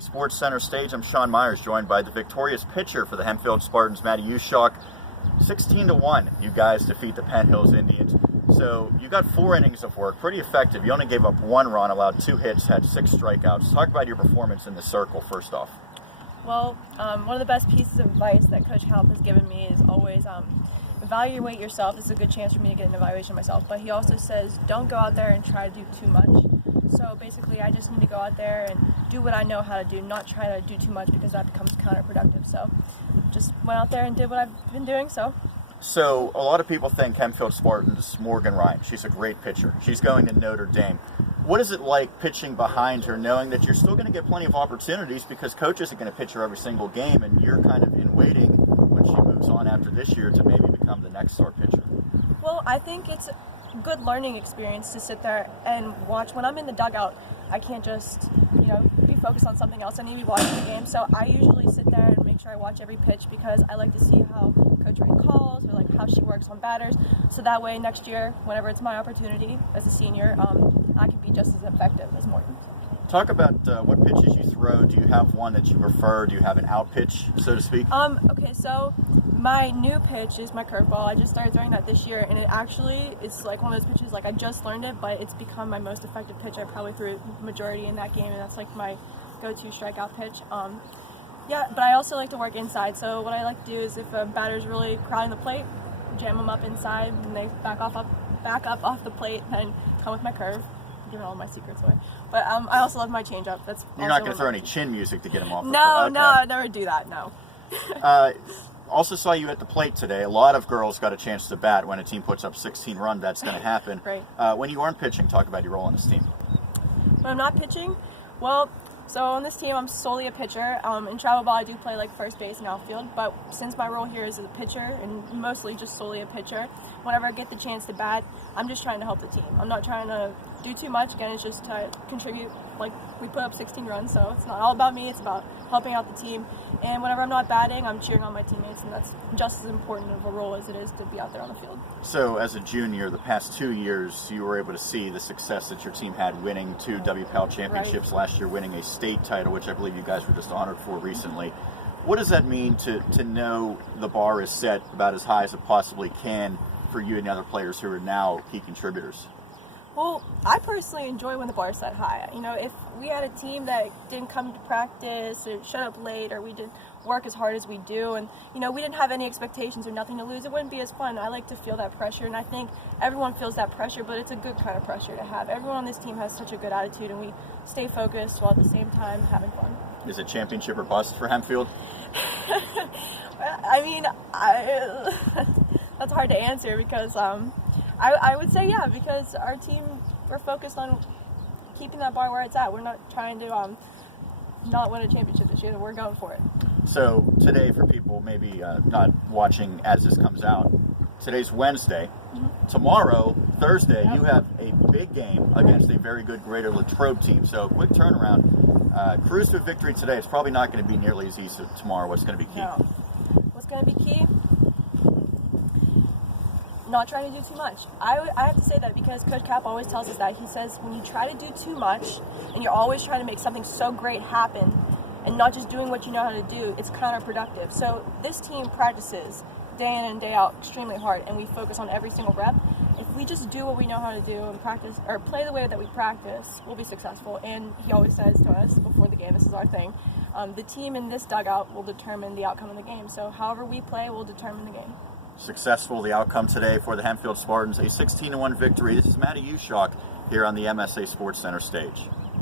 Sports Center stage. I'm Sean Meyers, joined by the victorious pitcher for the Hempfield Spartans, Maddie Uschock. 16-1, you guys defeat the Penn Hills Indians. So you got 4 innings of work, pretty effective. You only gave up 1 run, allowed 2 hits, had 6 strikeouts. Talk about your performance in the circle first off. Well, one of the best pieces of advice that Coach Halp has given me is always evaluate yourself. This is a good chance for me to get an evaluation myself. But he also says don't go out there and try to do too much. So basically, I just need to go out there and do what I know how to do, not try to do too much because that becomes counterproductive. So just went out there and did what I've been doing. So a lot of people think Hempfield Spartans, Morgan Ryan, she's a great pitcher. She's going to Notre Dame. What is it like pitching behind her, knowing that you're still going to get plenty of opportunities because coach isn't going to pitch her every single game, and you're kind of in waiting when she moves on after this year to maybe become the next star pitcher? Well, I think it's a good learning experience to sit there and watch. When I'm in the dugout, I can't just, be focused on something else. I need to be watching the game. So I usually sit there and make sure I watch every pitch because I like to see how Coach Ryan calls or like how she works on batters. So that way next year, whenever it's my opportunity as a senior, I can be just as effective as Morgan. Talk about what pitches you throw. Do you have one that you prefer? Do you have an out pitch, so to speak? Okay, so my new pitch is my curveball. I just started throwing that this year, and it's like one of those pitches, like I just learned it, but it's become my most effective pitch. I probably threw the majority in that game, and that's like my go-to strikeout pitch. But I also like to work inside, so what I like to do is if a batter's really crowding the plate, jam them up inside, and they back up off the plate, and come with my curve. Giving all my secrets away. But I also love my changeup. You're not going to throw any chin music to get them off the No, plate? No, I never do that, no. Also saw you at the plate today. A lot of girls got a chance to bat. When a team puts up 16 runs, that's going to happen. Right. When you aren't pitching, talk about your role on this team. When I'm not pitching, so on this team, I'm solely a pitcher. In travel ball, I do play like first base and outfield, but since my role here is as a pitcher and mostly just solely a pitcher, whenever I get the chance to bat, I'm just trying to help the team. I'm not trying to do too much. Again, it's just to contribute. Like, we put up 16 runs, so it's not all about me. It's about helping out the team. And whenever I'm not batting, I'm cheering on my teammates, and that's just as important of a role as it is to be out there on the field. So as a junior, the past 2 years, you were able to see the success that your team had, winning 2 WPAL championships last year, winning a state title, which I believe you guys were just honored for recently. What does that mean to know the bar is set about as high as it possibly can for you and the other players who are now key contributors? Well, I personally enjoy when the bar is set high. If we had a team that didn't come to practice or showed up late or we didn't work as hard as we do and, we didn't have any expectations or nothing to lose, it wouldn't be as fun. I like to feel that pressure, and I think everyone feels that pressure, but it's a good kind of pressure to have. Everyone on this team has such a good attitude, and we stay focused while at the same time having fun. Is it championship or bust for Hempfield? That's hard to answer because I would say yeah, because our team, we're focused on keeping that bar where it's at. We're not trying to not win a championship this year. We're going for it. So today, for people maybe not watching as this comes out, today's Wednesday. Mm-hmm. Tomorrow, Thursday, you have a big game against a very good Greater Latrobe team. So quick turnaround. Cruise to victory today. It's probably not going to be nearly as easy tomorrow. What's going to be key? No. What's going to be key? Not trying to do too much. I have to say that because Coach Cap always tells us that. He says when you try to do too much and you're always trying to make something so great happen and not just doing what you know how to do, it's counterproductive. So this team practices day in and day out extremely hard, and we focus on every single rep. If we just do what we know how to do and practice or play the way that we practice, we'll be successful. And he always says to us before the game, this is our thing, the team in this dugout will determine the outcome of the game. So however we play will determine the game. Successful, the outcome today for the Hempfield Spartans, a 16-1 victory. This is Maddie Uschock here on the MSA Sports Center stage.